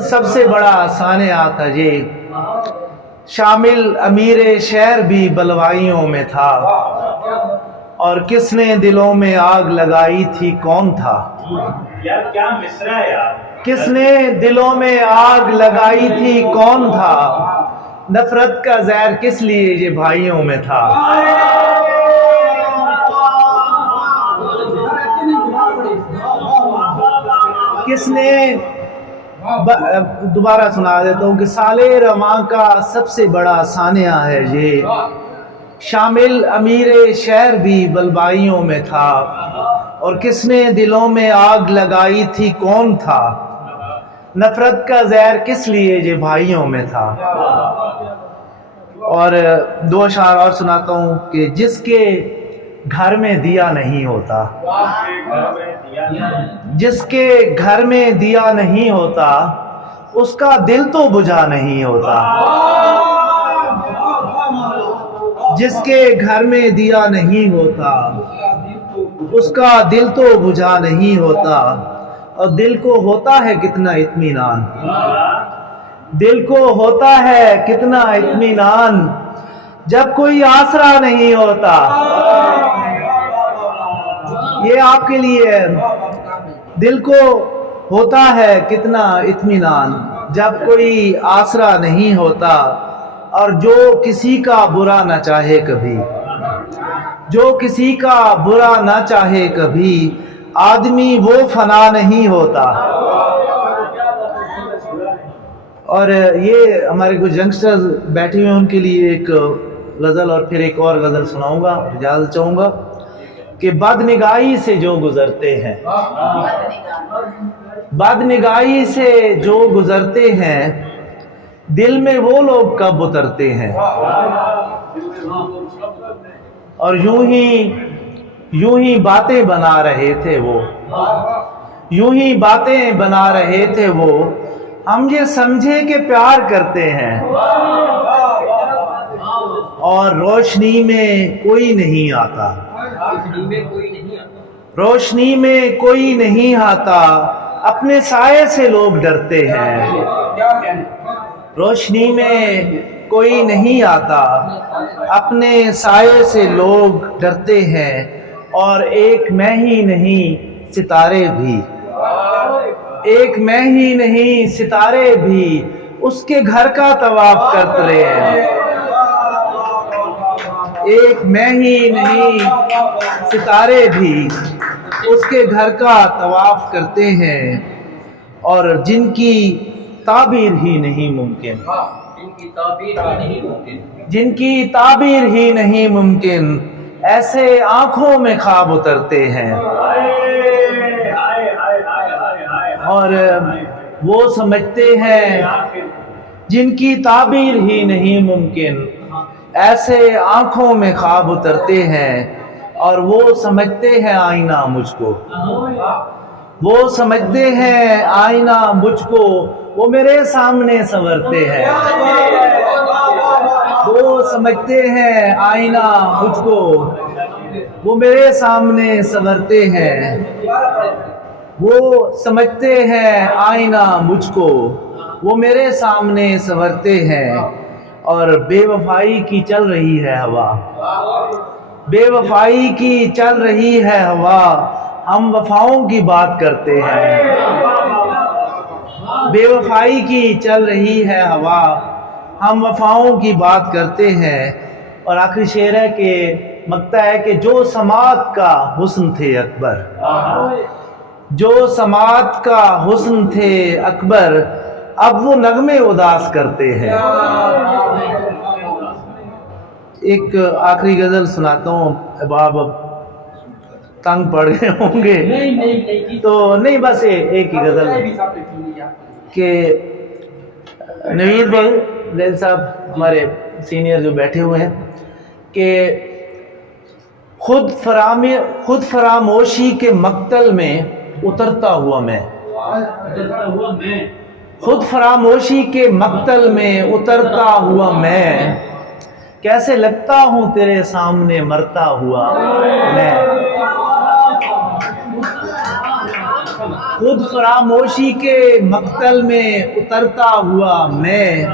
سب سے بڑا سانحہ تھا یہ، شامل امیر شہر بھی بلوائیوں میں تھا، اور کس نے دلوں میں آگ لگائی تھی کون تھا؟ یار کیا مصرع ہے یار، کس نے دلوں میں آگ لگائی تھی کون تھا؟ نفرت کا زہر کس لیے یہ بھائیوں میں تھا؟ کس نے دوبارہ سنا دیتا ہوں کہ سال رواں کا سب سے بڑا سانحہ ہے یہ، شامل امیر شہر بھی بلوائیوں میں تھا، اور کس نے دلوں میں آگ لگائی تھی کون تھا؟ نفرت کا زہر کس لیے یہ بھائیوں میں تھا۔ اور دو اشعار اور سناتا ہوں کہ جس کے گھر میں دیا نہیں ہوتا، جس کے گھر میں دیا نہیں ہوتا، اس کا دل تو بجھا نہیں ہوتا۔ جس کے گھر میں دیا نہیں ہوتا، اس کا دل تو بجھا نہیں ہوتا، اور دل کو ہوتا ہے کتنا اطمینان، دل کو ہوتا ہے کتنا اطمینان جب کوئی آسرا نہیں ہوتا۔ یہ آپ کے لیے ہے، دل کو ہوتا ہے کتنا اطمینان جب کوئی آسرا نہیں ہوتا، اور جو کسی کا برا نہ چاہے کبھی، جو کسی کا برا نہ چاہے کبھی، آدمی وہ فنا نہیں ہوتا۔ اور یہ ہمارے کچھ ینگسٹرز بیٹھے ہوئے ہیں، ان کے لیے ایک غزل اور پھر ایک اور غزل سناؤں گا، اجازت چاہوں گا کہ بد نگاہی سے جو گزرتے ہیں، بد نگاہی سے جو گزرتے ہیں، دل میں وہ لوگ کب اترتے ہیں۔ اور یوں ہی باتیں بنا رہے تھے وہ، یوں ہی باتیں بنا رہے تھے وہ، ہم یہ سمجھے کہ پیار کرتے ہیں، اور روشنی میں کوئی نہیں آتا، روشنی میں کوئی نہیں آتا، اپنے سائے سے لوگ ڈرتے ہیں۔ روشنی میں کوئی نہیں آتا، اپنے سائے سے لوگ ڈرتے ہیں، اور ایک میں ہی نہیں ستارے بھی، ایک میں ہی نہیں ستارے بھی اس کے گھر کا طواف کرتے ہیں۔ ایک میں ہی نہیں ستارے بھی اس کے گھر کا طواف کرتے ہیں، اور جن کی تعبیر ہی نہیں ممکن، جن کی تعبیر ہی نہیں ممکن، ایسے آنکھوں میں خواب اترتے ہیں۔ اور وہ سمجھتے ہیں جن کی تعبیر ہی نہیں ممکن، ایسے آنکھوں میں خواب اترتے ہیں، اور وہ سمجھتے ہیں آئینہ مجھ کو، وہ سمجھتے ہیں آئینہ مجھ کو، وہ میرے سامنے سنورتے ہیں۔ وہ سمجھتے ہیں آئینہ مجھ کو، وہ میرے سامنے سنورتے ہیں۔ وہ سمجھتے ہیں آئینہ مجھ کو، وہ میرے سامنے سنورتے ہیں۔ اور بے وفائی کی چل رہی ہے ہوا، بے وفائی کی چل رہی ہے ہوا، ہم وفاؤں کی بات کرتے ہیں۔ بے وفائی کی چل رہی ہے ہوا، ہم وفاؤں کی بات کرتے ہیں۔ اور آخری شعر ہے کہ مقطع ہے کہ جو سماعت کا حسن تھے اکبر، جو سماعت کا حسن تھے اکبر، اب وہ نغمے اداس کرتے ہیں۔ ایک آخری غزل سناتا ہوں، اب تنگ پڑ گئے ہوں گے تو نہیں، بس ایک ہی غزل کہ نوید بھائی صاحب ہمارے سینئر جو بیٹھے ہوئے ہیں، کہ خود فراموشی کے مقتل میں اترتا ہوا میں، خود فراموشی کے مقتل میں اترتا ہوا میں، کیسے لگتا ہوں تیرے سامنے مرتا ہوا میں۔ خود فراموشی کے مقتل میں اترتا ہوا میں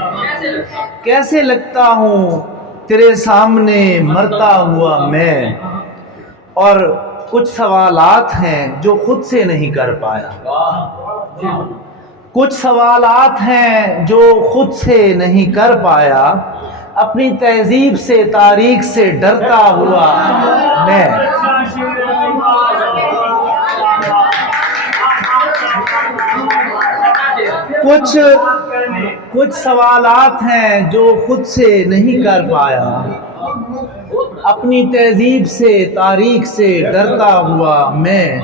کیسے لگتا ہوں تیرے سامنے مرتا ہوا میں. اور کچھ سوالات ہیں جو خود سے نہیں کر پایا. کچھ سوالات ہیں جو خود سے نہیں کر پایا. اپنی تہذیب سے تاریخ سے ڈرتا ہوا میں. کچھ سوالات ہیں جو خود سے نہیں کر پایا. اپنی تہذیب سے تاریخ سے ڈرتا ہوا میں.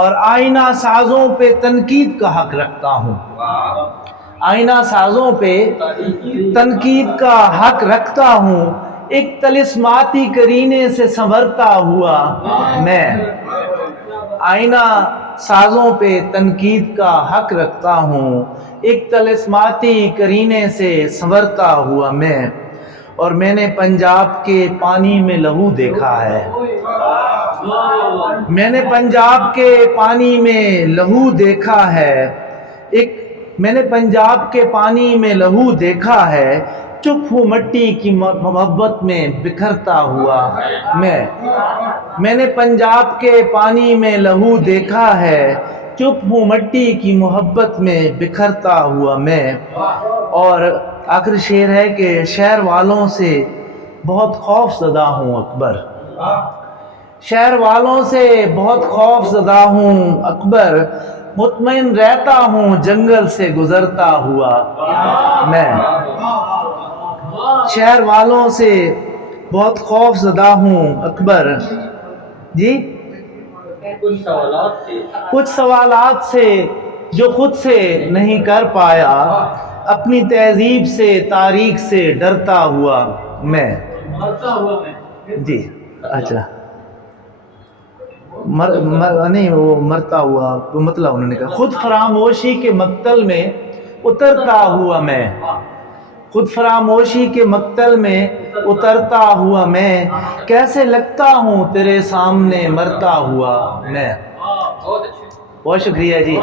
اور آئینہ سازوں پہ تنقید کا حق رکھتا ہوں. آئینہ سازوں پہ تنقید کا حق رکھتا ہوں. ایک طلسماتی کرینے سے سنورتا ہوا میں. آئینہ سازوں پہ تنقید کا حق رکھتا ہوں. ایک طلسماتی کرینے سے سنورتا ہوا میں. اور میں نے پنجاب کے پانی میں لہو دیکھا ہے. میں نے پنجاب کے پانی میں لہو دیکھا ہے. میں نے پنجاب کے پانی میں لہو دیکھا ہے. چپ ہوں مٹی کی محبت میں بکھرتا ہوا میں. میں نے پنجاب کے پانی میں لہو دیکھا ہے. چپ ہوں مٹی کی محبت میں بکھرتا ہوا میں. اور آخر شعر ہے کہ شہر والوں سے بہت خوف زدہ ہوں اکبر. شہر والوں سے بہت خوف زدہ ہوں اکبر. مطمئن رہتا ہوں جنگل سے گزرتا ہوا میں. شہر والوں سے بہت خوف زدہ ہوں اکبر. جی کچھ سوالات سے جو خود سے نہیں کر پایا. اپنی تہذیب سے تاریخ سے ڈرتا ہوا میں. جی اچھا نہیں وہ مرتا ہوا مطلب انہوں نے کہا خود فراموشی کے مقتل میں اترتا ہوا میں. خود فراموشی کے مقتل میں اترتا ہوا میں. کیسے لگتا ہوں تیرے سامنے مرتا ہوا میں. بہت شکریہ جی.